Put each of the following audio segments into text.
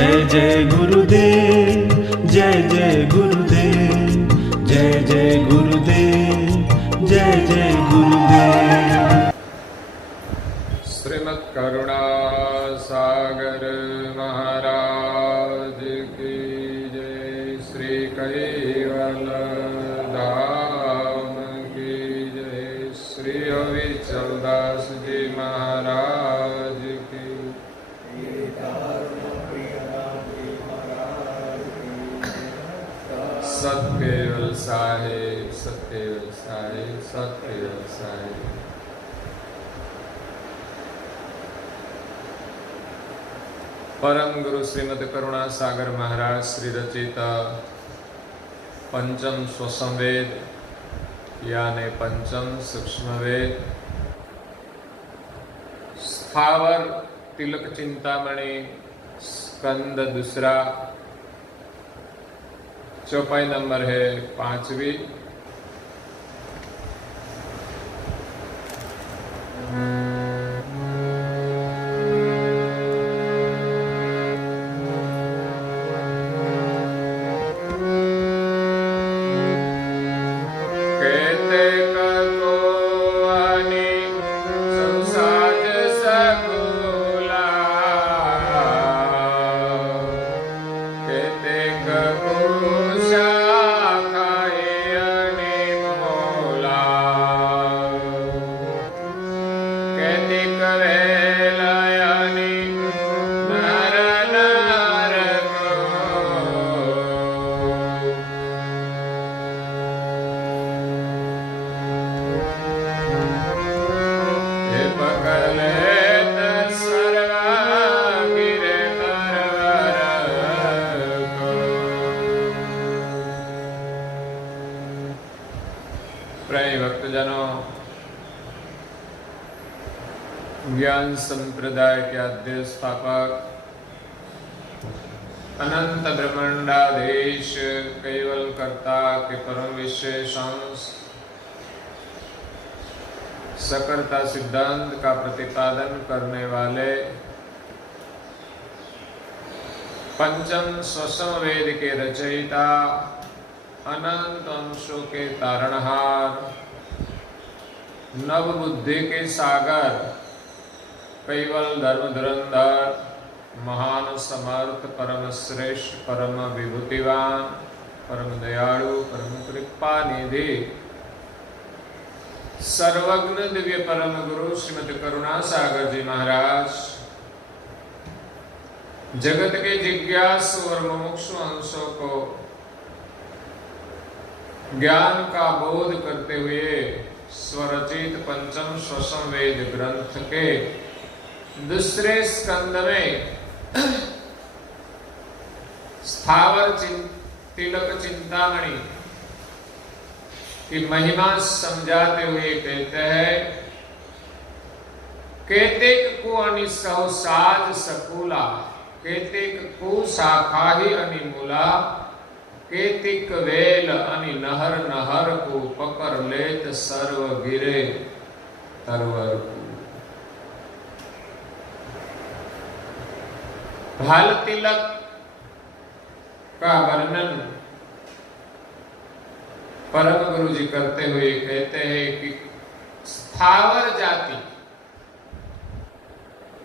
जय जय गुरुदेव, जय जय गुरुदेव, जय जय गुरुदेव, जय जय गुरुदेव। श्रीमद् करुणा सागर महाराज की जय। श्री कैवल धाम की जय। श्री अविचल दास जी महाराज की। सत्केवल साहिब, सत्केवल साहिब, सत्केवल साहिब। परम गुरु श्रीमद करुणा सागर महाराज श्री रचित पंचम स्वसंवेद यानी पंचम सूक्ष्म वेद स्थावर तिलक चिंतामणि स्कंद दूसरा चौपाई नंबर है 5वीं। ज्ञान संप्रदाय के आद्य स्थापक अनंत ब्रह्मांडाधीश केवल कर्ता के परम विशेष अंश सकर्ता सिद्धांत का प्रतिपादन करने वाले पंचम स्वसम वेद के रचयिता अनंत अंशों के तारणहार नव बुद्धि के सागर कैवल धर्म धुरंधर महान समर्थ परम श्रेष्ठ परम विभूतिवान परम दयालु परम कृपा निधि सर्वज्ञ दिव्य परम गुरु श्रीमद करुणा सागर जी महाराज जगत के जिज्ञासु और मुमुक्षु अंशों को ज्ञान का बोध करते हुए स्वरचित पंचम स्वसम वेद ग्रंथ के दूसरे स्कंद में स्थावर तिलक चिंतामणि की महिमा समझाते हुए कहते हैं केतेक को अनि सौ साज सकूला केतेक को शाखा ही अनि मूला केतिक वेल अनि नहर नहर को पकड़ लेत सर्व गिरे तरवर को। भाल तिलक का वर्णन परम गुरु जी करते हुए कहते हैं कि स्थावर जाति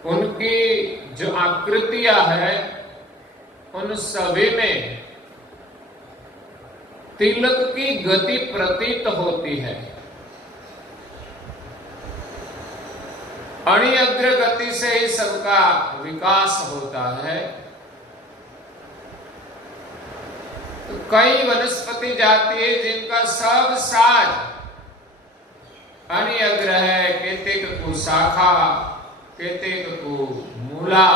उनकी जो आकृतियां है उन सभी में तिलक की गति प्रतीत होती है। अणिअग्र गति से ही सबका विकास होता है। तो कई वनस्पति जाति है जिनका सब साज अणिअग्र है, केतेक को शाखा केतेक को मूला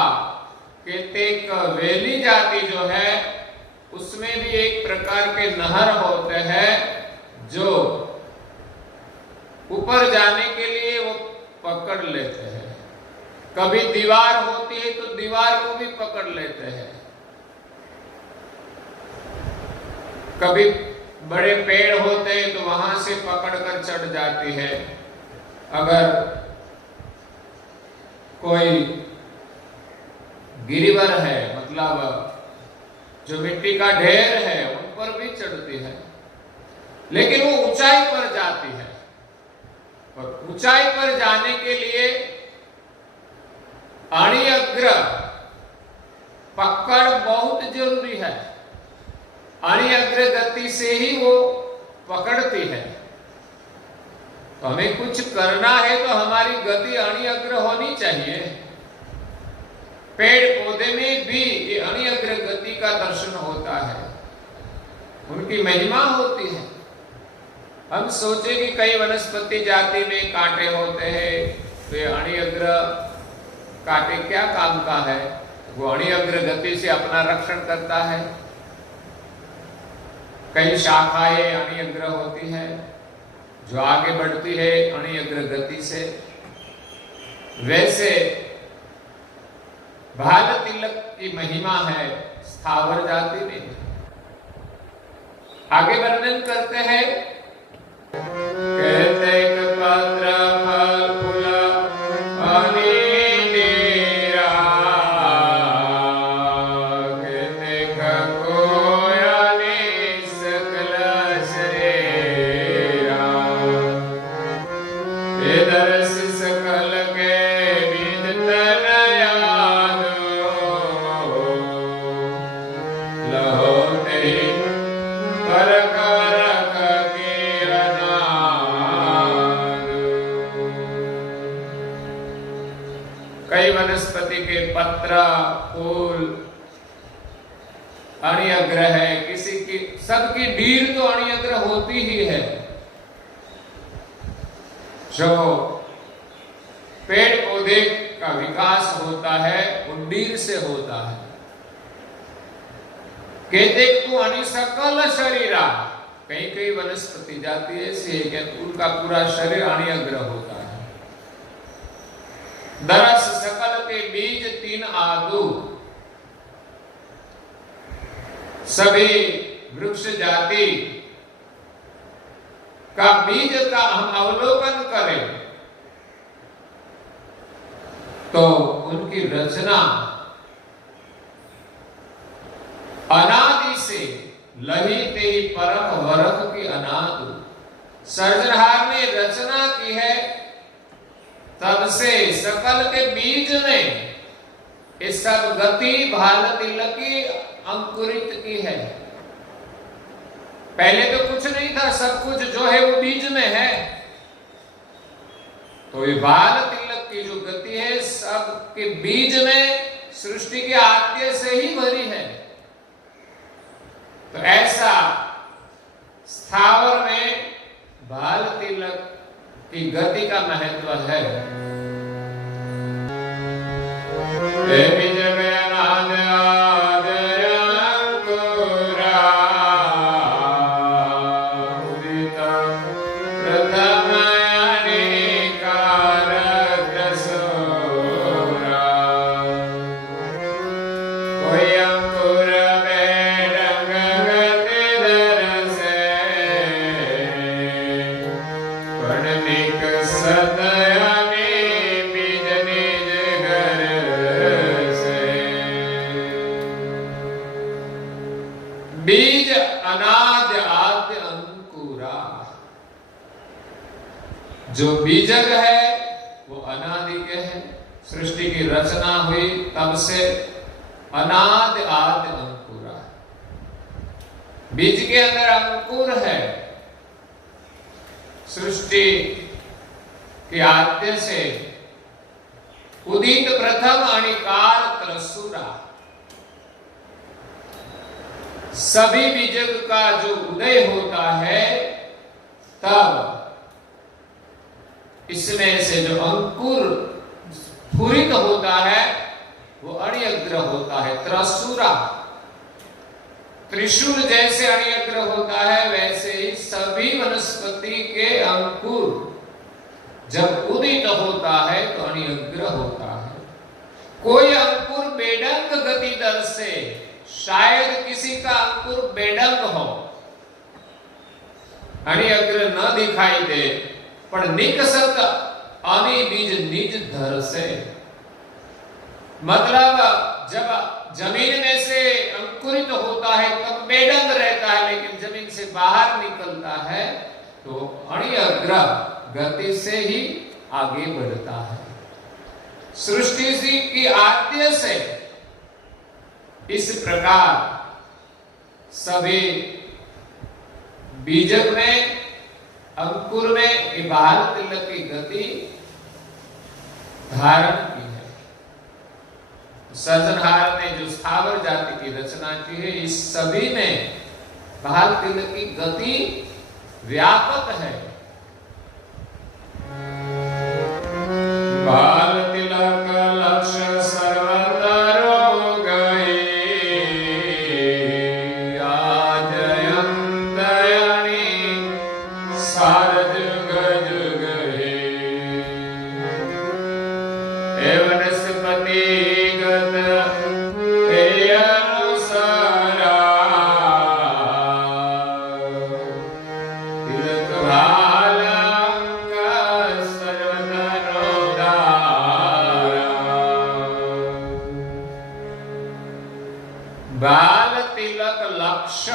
केतेक वेली जाति जो है उसमें भी एक प्रकार के नहर होते हैं जो ऊपर जाने के लिए वो पकड़ लेते हैं। कभी दीवार होती है तो दीवार को भी पकड़ लेते हैं। कभी बड़े पेड़ होते हैं तो वहां से पकड़कर चढ़ जाती है। अगर कोई गिरिवर है मतलब जो मिट्टी का ढेर है उन पर भी चढ़ती है, लेकिन वो ऊंचाई पर जाती है। और ऊंचाई पर जाने के लिए अणिअग्र पकड़ बहुत जरूरी है। अणिअग्र गति से ही वो पकड़ती है। तो हमें कुछ करना है तो हमारी गति अणिअग्र होनी चाहिए। पेड़ पौधे में भी ये अणिअग्र गति का दर्शन होता है, उनकी महिमा होती है। हम सोचे कि कई वनस्पति जाति में कांटे होते हैं, तो ये अणिअग्र कांटे क्या काम का है? वो अणिअग्र गति से अपना रक्षण करता है। कई शाखाएं अणिअग्र होती है जो आगे बढ़ती है अणिअग्र गति से। वैसे भाल तिलक की महिमा है स्थावर जाति में। आगे वर्णन करते हैं, कहते पत्र फल फूल पानी नीरा, कहते कोयानी सकल शरीरा, इधर से सकल के बीज तनया लहोते पर कई वनस्पति के पत्र फूल अणिअग्र है, किसी की सबकी डीर तो अणिअग्र होती ही है। जो पेड़ पौधे का विकास होता है उन डीर से होता है। कहते तू अणि सकल शरीरा, कई कई वनस्पति जाती है ऐसी है कि उनका पूरा शरीर अणिअग्र होता है। दरस सकल के बीज तीन आदु, सभी वृक्ष जाति का बीज का हम अवलोकन करें तो उनकी रचना अनादि से लही ते परख वरख की अनादि, सर्जनहार ने रचना की है तब से सकल के बीज में ये सब गति भाल तिलकी अंकुरित की है। पहले तो कुछ नहीं था, सब कुछ जो है वो बीज में है। तो ये भाल तिलक की जो गति है सब के बीज में सृष्टि के आद्य से ही भरी है। तो ऐसा स्थावर में भाल तिलक की गति का महत्व है। बीज अनाद्य आद्य अंकुरा, जो बीजक है वो अनादि के है। सृष्टि की रचना हुई तब से अनाद्य आद्य अंकुरा, बीज के अंदर अंकुर है। सृष्टि के आद्य से उदित प्रथम अणिकार त्रसुरा, सभी बीजक का जो उदय होता है तब इसमें से जो अंकुर स्फुरित होता है वो अणिअग्र होता है, त्रसुरा। त्रिशूल जैसे अणिअग्र होता है वैसे ही सभी वनस्पति के अंकुर जब उदित होता है तो अणिअग्र होता है। कोई अंकुर बेढंग गति दर से, शायद किसी का अंकुर बेढंग हो, अणिअग्र न दिखाई दे, पर निकसत अणि बीज निज धर से, मतलब जब जमीन में से अंकुरित होता है तब बेढंग रहता है, लेकिन जमीन से बाहर निकलता है तो अण्यग्र गति से ही आगे बढ़ता है। सृष्टि की आद्य से इस प्रकार सभी बीजक में, अंकुर में बाल तिलक की गति धारण की है। सृजनहार ने जो स्थावर जाति की रचना की है, इस सभी में बाल तिलक की गति व्यापक है। बाल तिलक लक्ष्य सर्वतर हो गए, आजयंतयनी सार जुग जुग हे वनस्पति गत हे अनुसारा तिलक भालंग बाल तिलक लक्ष्य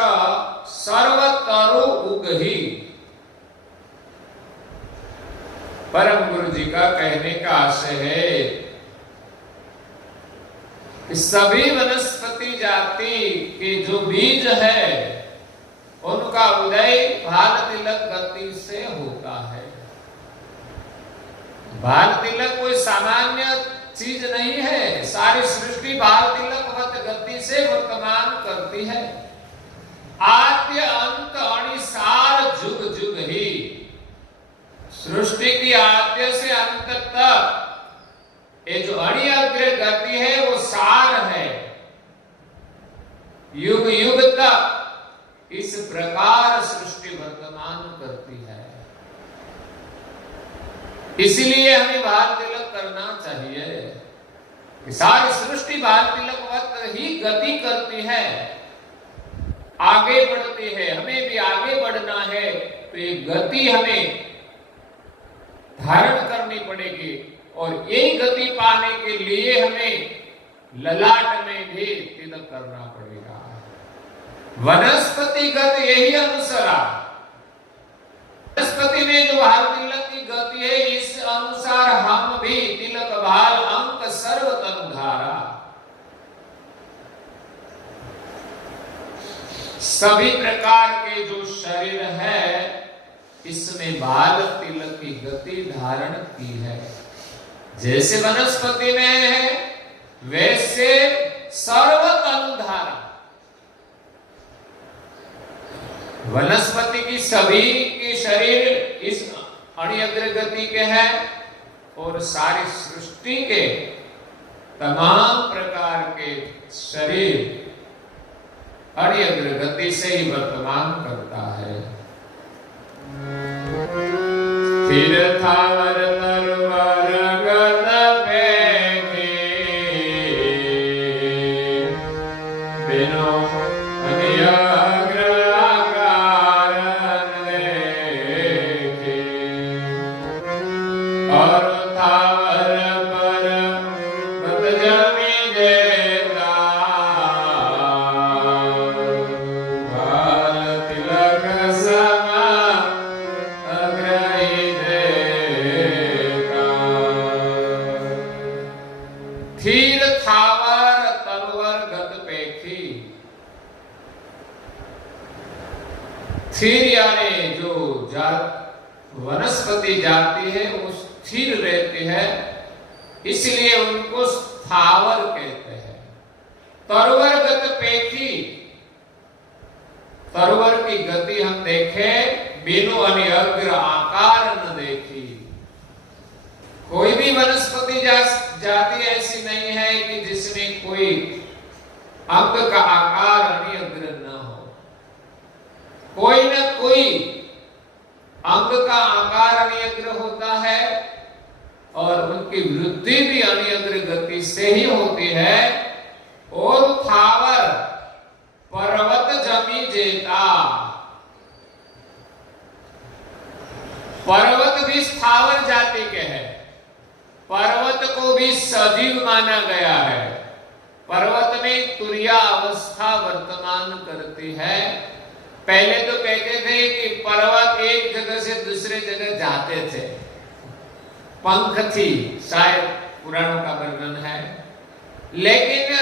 सर्वतरु उगही। परम गुरु जी का कहने का आशय है कि सभी वनस्पति जाति के जो बीज है उनका उदय बाल तिलक गति से होता है। बाल तिलक कोई सामान्य चीज नहीं है, सारी सृष्टि बाल तिलक वत गति से वर्तमान करती है। आद्य अंत अणिसार जुग जुग ही, सृष्टि की आद्य से अंत तक ये जो अणिअग्र गति है वो सार है। युग युग तक इस प्रकार सृष्टि वर्तमान करती है। इसलिए हमें बाल तिलक करना चाहिए। सारी सृष्टि बाल तिलक वत ही गति करती है, आगे बढ़ती है। हमें भी आगे बढ़ना है तो ये गति हमें धारण करनी पड़ेगी, और यही गति पाने के लिए हमें ललाट में भी तिलक करना पड़ेगा। वनस्पतिगत यही अनुसारा, वनस्पति में जो बाल तिलक की गति है इस अनुसार हम भी तिलक भाल अंक सर्व तनुधारा, सभी प्रकार के जो शरीर है इसमें बाल तिलक की गति धारण की है। जैसे वनस्पति में है वैसे सर्व तनुधारा, वनस्पति की सभी के शरीर इस अणिअग्र गति के हैं, और सारी सृष्टि के तमाम प्रकार के शरीर अणिअग्र गति से ही वर्तमान करता है। फिर थावर तरवर गत पेखे, बिनो अनिअग्र कारण देखे, और थावर पर मत जमी देता, बाल तिलक समा अग्रही देता। थीर थावर तलवर गत पेखी, थीर यानी जो वनस्पति जाति है वो स्थिर रहती है, इसलिए उनको स्थावर कहते हैं। तरवर गत पेखी, तरवर की गति हम देखें बिनु अनिअग्र आकार न देखी। कोई भी वनस्पति जाति ऐसी नहीं है कि जिसमें कोई अंग का आकार अनिअग्र न हो। कोई न कोई अंग का आकार अनिअग्र होता है, और उनकी वृद्धि भी अनिअग्र गति से ही होती है। और थावर पर्वत जमी जेता, पर्वत भी स्थावर जाति के हैं, पर्वत को भी सजीव माना गया है। पर्वत में तुर्या अवस्था वर्तमान करती है। पहले तो कहते थे कि पर्वत एक जगह से दूसरे जगह जाते थे, पंख थी, शायद पुराणों का वर्णन है। लेकिन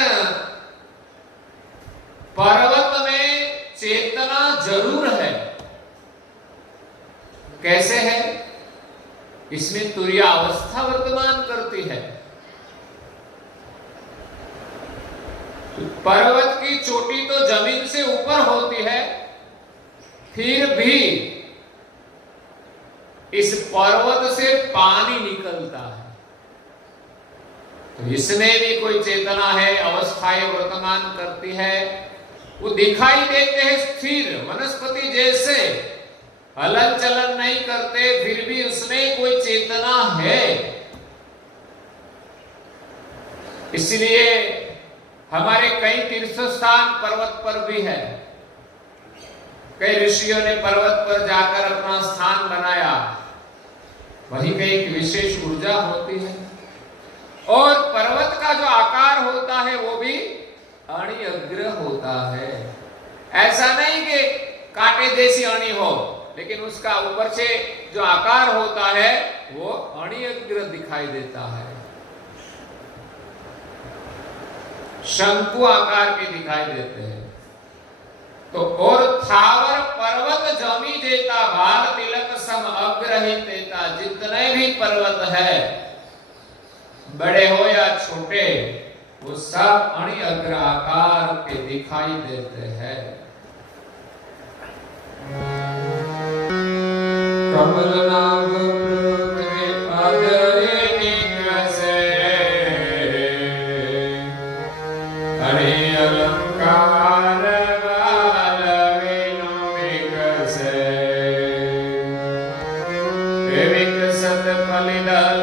पर्वत में चेतना जरूर है। कैसे है? इसमें तुर्या अवस्था वर्तमान करती है। पर्वत की चोटी तो जमीन से ऊपर होती है, फिर भी इस पर्वत से पानी निकलता है। तो इसमें भी कोई चेतना है, अवस्थाएं वर्तमान करती है। वो दिखाई देते हैं स्थिर वनस्पति जैसे, हलन चलन नहीं करते, फिर भी उसमें कोई चेतना है। इसलिए हमारे कई तीर्थ स्थान पर्वत पर भी है। कई ऋषियों ने पर्वत पर जाकर अपना स्थान बनाया। वहीं कहीं एक विशेष ऊर्जा होती है। और पर्वत का जो आकार होता है वो भी अणि अग्र होता है। ऐसा नहीं कि कांटे जैसी अणि हो, लेकिन उसका ऊपर से जो आकार होता है वो अणि अग्र दिखाई देता है, शंकु आकार के दिखाई देते हैं। तो और थावर पर्वत जमी देता भाल तिलक सम अग्रही देता। जितने भी पर्वत है, बड़े हो या छोटे, वो सब अणि अग्र आकार के दिखाई देते हैं। कमल नाभ पृथ्वी अधरे निकसे, हरि अलंकार बाल वेणु विकसे, विकसत कलिदल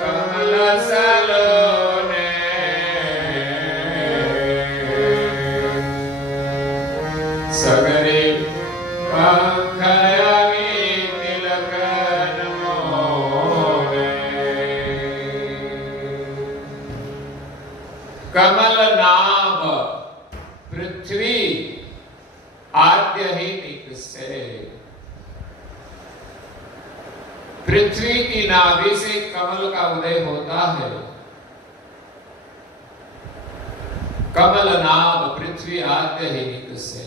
कमल सलोने, सगरे पंखयागी तिलकन मोरे। कमल नाभ पृथ्वी आद्य ही निकसे। पृथ्वी की नाभि से कमल का उदय होता है। कमल नाभ पृथ्वी आद्य ही निकसे,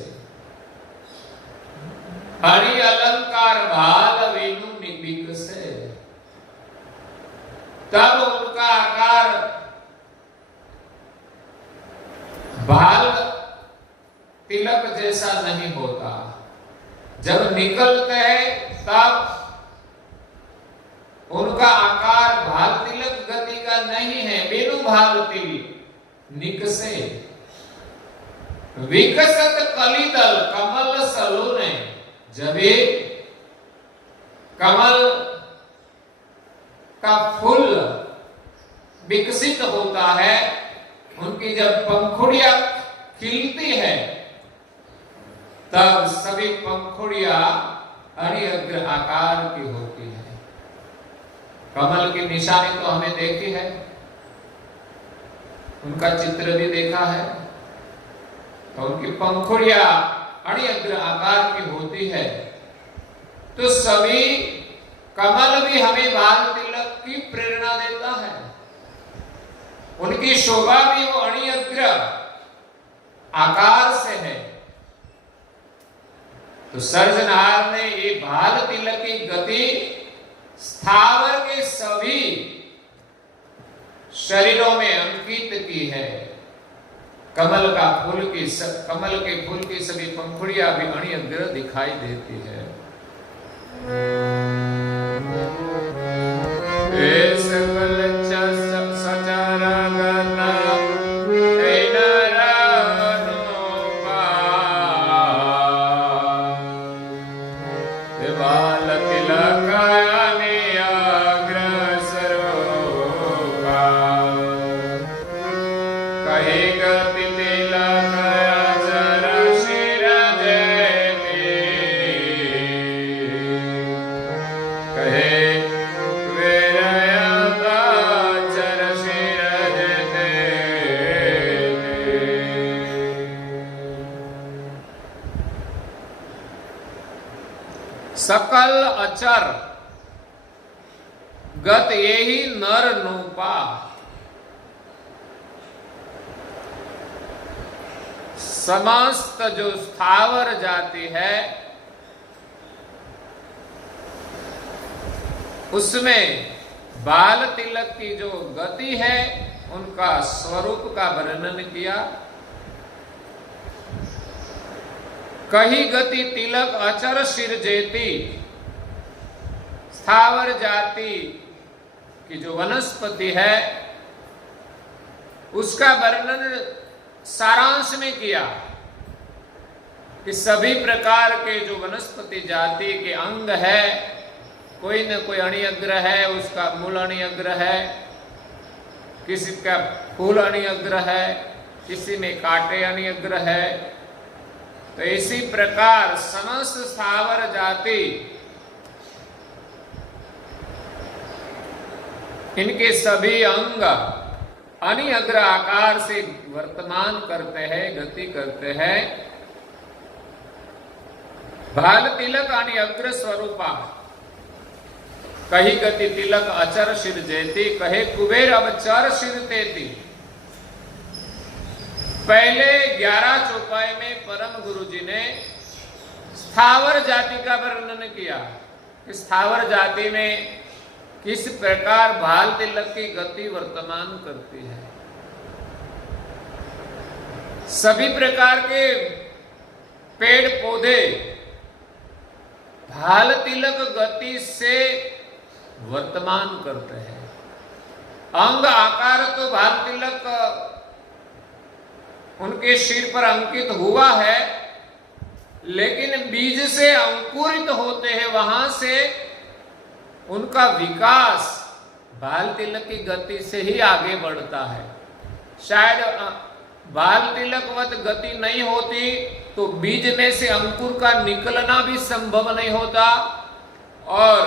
हरि अलंकार भाल वेणु विकसे। तब उनका आकार भाल तिलक जैसा नहीं होता। जब निकलते हैं तब उनका आकार भाल तिलक गति का नहीं है। वेणु भाल तिलक निकसे, विकसत कलिदल कमल सलोने। जब कमल का फूल विकसित होता है, उनकी जब पंखुड़ियां खिलती है, तब सभी पंखुड़ियां अणि अग्र आकार की होती है। कमल की निशानी तो हमें देखी है, उनका चित्र भी देखा है। तो उनकी पंखुड़ियां अणि अग्र आकार की होती है। तो सभी कमल भी हमें बाल तिलक की प्रेरणा देता है। उनकी शोभा भी वो अणि अग्र आकार से है। तो सर्जनहार ने ये बाल तिलक की गति स्थावर के सभी शरीरों में अंकित की है। कमल के फूल की सभी पंखुड़ियां भी अणि अग्र दिखाई देती है। सकल अचर गत यही नर नूपा। समस्त जो स्थावर जाति है उसमें बाल तिलक की जो गति है उनका स्वरूप का वर्णन किया। कही गति तिलक अचर सिरजेती। स्थावर जाति की जो वनस्पति है उसका वर्णन सारांश में किया कि सभी प्रकार के जो वनस्पति जाति के अंग है, कोई न कोई अणिअग्र है, उसका मूल अणिअग्र है, किसी का फूल अणिअग्र है, किसी में कांटे अणिअग्र है। तो इसी प्रकार समस्त स्थावर जाति इनके सभी अंग अणिअग्र आकार से वर्तमान करते हैं, गति करते हैं। भाल तिलक अणिअग्र स्वरूपा। कही गति तिलक अचर सिर जेती। कहे कुबेर अब चर सिर तेती। पहले 11 चौपाई में परम गुरुजी ने स्थावर जाति का वर्णन किया। स्थावर जाति में किस प्रकार भाल तिलक की गति वर्तमान करती है। सभी प्रकार के पेड़ पौधे भाल तिलक गति से वर्तमान करते हैं। अंग आकार तो भाल तिलक उनके सिर पर अंकित हुआ है, लेकिन बीज से अंकुरित होते हैं, वहां से उनका विकास बाल तिलक की गति से ही आगे बढ़ता है। शायद बाल तिलकवत गति नहीं होती तो बीज में से अंकुर का निकलना भी संभव नहीं होता, और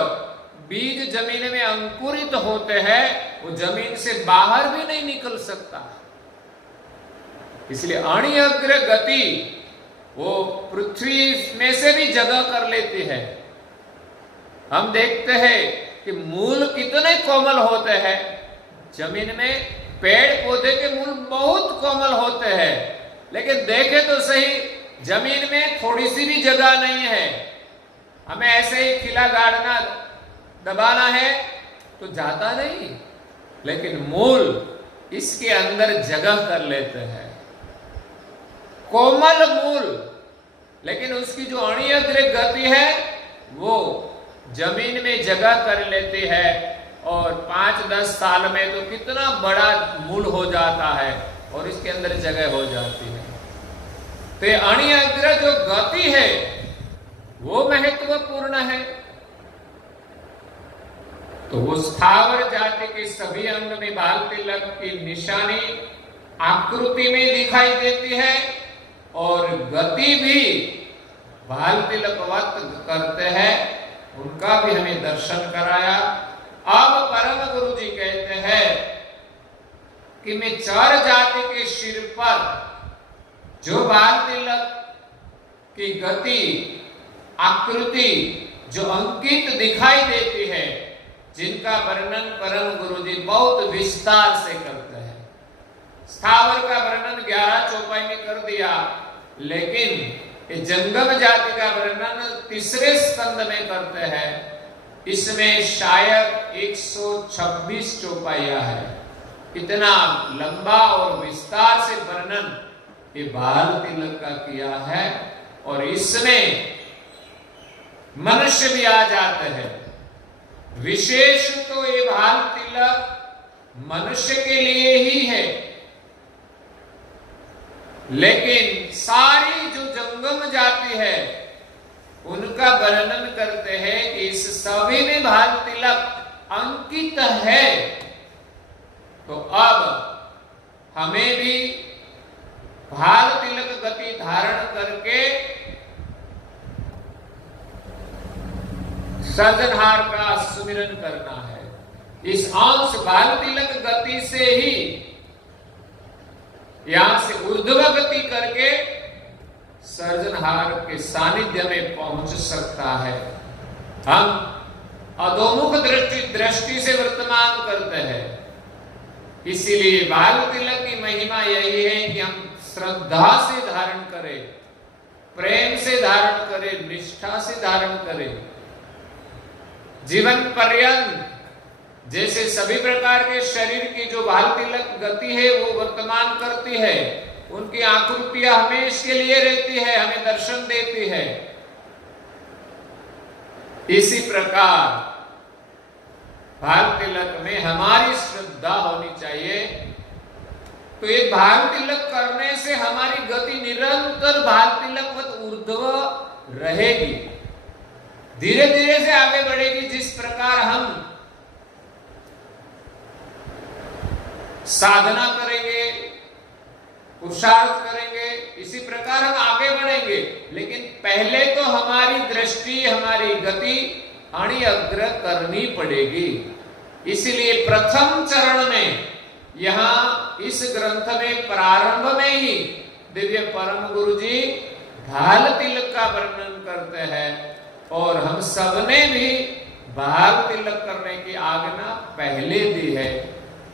बीज जमीन में अंकुरित होते हैं, वो जमीन से बाहर भी नहीं निकल सकता। इसलिए अणिअग्र गति वो पृथ्वी में से भी जगह कर लेती है। हम देखते हैं कि मूल कितने कोमल होते हैं। जमीन में पेड़ पौधे के मूल बहुत कोमल होते हैं, लेकिन देखें तो सही जमीन में थोड़ी सी भी जगह नहीं है। हमें ऐसे ही खिला गाड़ना दबाना है तो जाता नहीं, लेकिन मूल इसके अंदर जगह कर लेते हैं। कोमल मूल, लेकिन उसकी जो अणिअग्र गति है वो जमीन में जगह कर लेती है, और 5-10 साल में तो कितना बड़ा मूल हो जाता है और इसके अंदर जगह हो जाती है। तो ये अणिअग्र जो गति है वो महत्वपूर्ण है। तो वो स्थावर जाति के सभी अंग में बाल तिलक की निशानी आकृति में दिखाई देती है, और गति भी बाल तिलकवत करते हैं। उनका भी हमें दर्शन कराया। अब परम गुरु जी कहते हैं कि मैं चर जाति के सिर पर जो बाल तिलक की गति आकृति जो अंकित दिखाई देती है, जिनका वर्णन परम गुरु जी बहुत विस्तार से करते हैं। स्थावर का वर्णन 11 चौपाई में कर दिया, लेकिन ये जंगम जाति का वर्णन 3रे स्कंद में करते हैं। इसमें शायद 126 चौपाइयां है। इतना लंबा और विस्तार से वर्णन ये बाल तिलक का किया है, और इसमें मनुष्य भी आ जाते हैं। विशेष तो ये बाल तिलक मनुष्य के लिए ही है, लेकिन सारी जो जंगम जाति है उनका वर्णन करते हैं कि इस सभी में बाल तिलक अंकित है। तो अब हमें भी बाल तिलक गति धारण करके सृजनहार का सुमिरन करना है। इस अंश बाल तिलक गति से ही यहां से ऊर्ध्व गति करके सृजनहार के सानिध्य में पहुंच सकता है। हम अधोमुख दृष्टि से वर्तमान करते हैं। इसीलिए बाल तिलक की महिमा यही है कि हम श्रद्धा से धारण करें, प्रेम से धारण करें, निष्ठा से धारण करें, जीवन पर्यंत। जैसे सभी प्रकार के शरीर की जो बाल तिलक गति है वो वर्तमान करती है, उनकी आकृतियां हमेशा के लिए रहती है, हमें दर्शन देती है। इसी प्रकार भाल तिलक में हमारी श्रद्धा होनी चाहिए। तो ये भाल तिलक करने से हमारी गति निरंतर भाल तिलकवत ऊर्ध्व रहेगी, धीरे धीरे से आगे बढ़ेगी। जिस प्रकार हम साधना करेंगे, पुरुषार्थ करेंगे, इसी प्रकार हम आगे बढ़ेंगे। लेकिन पहले तो हमारी दृष्टि, हमारी गति अणि अग्र करनी पड़ेगी। इसलिए प्रथम चरण में यहां इस ग्रंथ में प्रारंभ में ही दिव्य परम गुरु जी भाल तिलक का वर्णन करते हैं, और हम सबने भी भाल तिलक करने की आज्ञा पहले दी है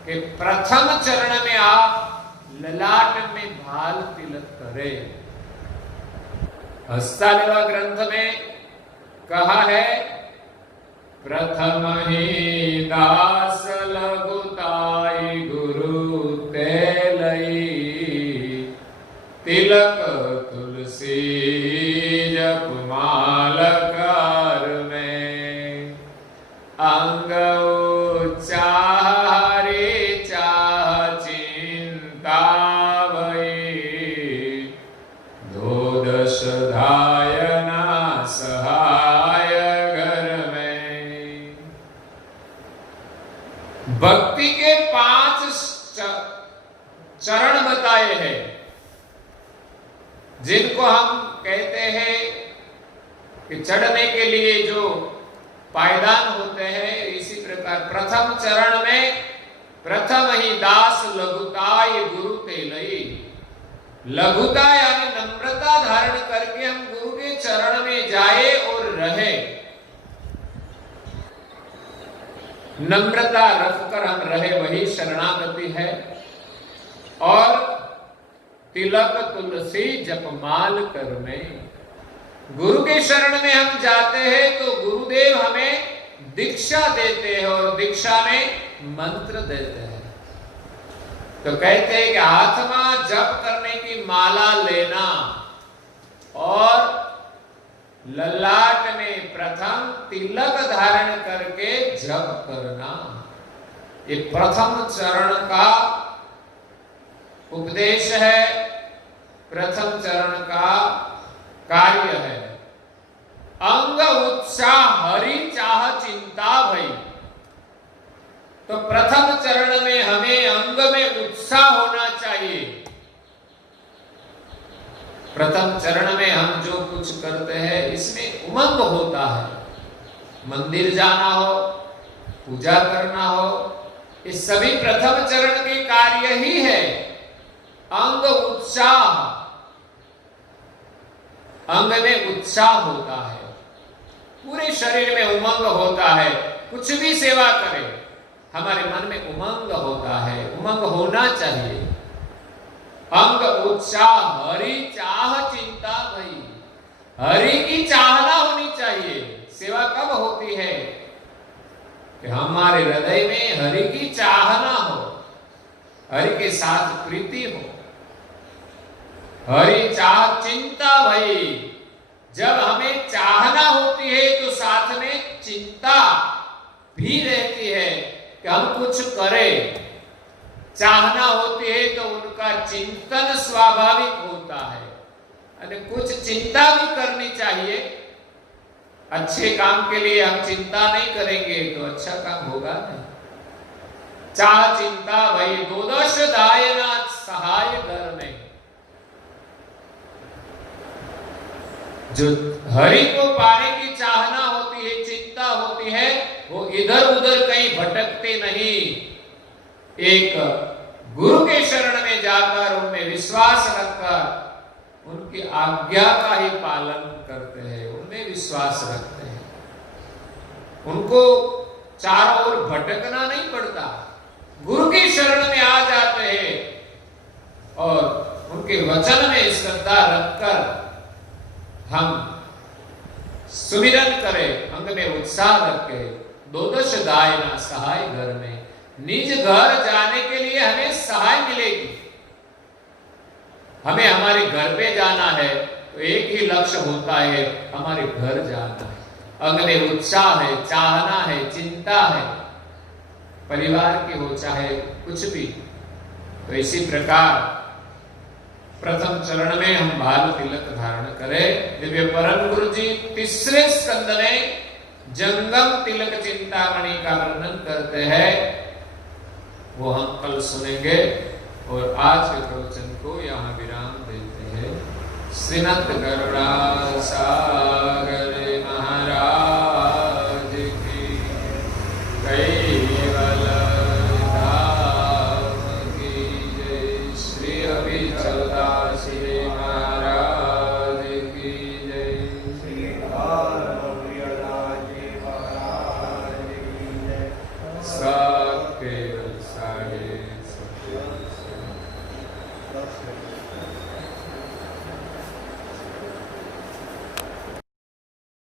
कि प्रथम चरण में आप ललाट में भाल तिलक करें। हस्तालिवा ग्रंथ में कहा है, प्रथम ही दास लघुताई गुरु ते लई, तिलक तुलसी जप माल कर में, अंग चाहरे चाह चिंता भई, दो दश धायना सहाय घर में। भक्ति के 5 चरण बताए हैं, जिनको हम कहते हैं कि चढ़ने के लिए जो पायदान होते हैं। इसी प्रकार प्रथम चरण में प्रथम ही दास लघुताय गुरु ते लई, लघुता यानी नम्रता धारण करके हम गुरु के चरण में जाए और रहे। नम्रता रखकर हम रहे, वही शरणागति है। और तिलक तुलसी जपमाल कर में, गुरु के शरण में हम जाते हैं तो गुरुदेव हमें दीक्षा देते हैं, और दीक्षा में मंत्र देते हैं। तो कहते हैं कि आत्मा जप करने की माला लेना और ललाट में प्रथम तिलक धारण करके जप करना, ये प्रथम चरण का उपदेश है, प्रथम चरण का कार्य है। अंग उत्साह हरि चाह चिंता भई, तो प्रथम चरण में हमें अंग में उत्साह होना चाहिए। प्रथम चरण में हम जो कुछ करते हैं इसमें उमंग होता है। मंदिर जाना हो, पूजा करना हो, ये सभी प्रथम चरण के कार्य ही है। अंग उत्साह, अंग में उत्साह होता है, पूरे शरीर में उमंग होता है। कुछ भी सेवा करें हमारे मन में उमंग होता है, उमंग होना चाहिए। अंग उत्साह हरि चाह चिंता भई, हरि की चाहना होनी चाहिए। सेवा कब होती है कि हमारे हृदय में हरि की चाहना हो, हरि के साथ प्रीति हो। हरि चाह चिंता भई, जब हमें चाहना होती है तो साथ में चिंता भी रहती है कि हम कुछ करें। चाहना होती है तो उनका चिंतन स्वाभाविक होता है, अरे कुछ चिंता भी करनी चाहिए। अच्छे काम के लिए हम चिंता नहीं करेंगे तो अच्छा काम होगा नहीं। चाह चिंता भई दोदश दायना सहाय घर में, जो हरि को पाने की चाहना होती है, चिंता होती है, वो इधर उधर कहीं भटकते नहीं। एक गुरु के शरण में जाकर उनमें विश्वास रखकर उनकी आज्ञा का ही पालन करते हैं, उनमें विश्वास रखते हैं। उनको चारों ओर भटकना नहीं पड़ता, गुरु की शरण में आ जाते हैं और उनके वचन में श्रद्धा रखकर हम सुमिरन करें, अंग में उत्साह रखे। द्वादश दायना सहाय घर में, निज घर जाने के लिए हमें सहाय मिलेगी। हमें हमारे घर पे जाना है तो एक ही लक्ष्य होता है, हमारे घर जाना है। अंग में उत्साह है, चाहना है, चिंता है, परिवार की हो चाहे कुछ भी। तो इसी प्रकार प्रथम चरण में हम भाल तिलक धारण करें। दिव्य परम गुरु जी तीसरे स्कंद में जंगम तिलक चिंतामणि का वर्णन करते हैं, वो हम कल सुनेंगे। और आज के प्रवचन को यहाँ विराम देते हैं। श्रीमद् गरुड़ा सागर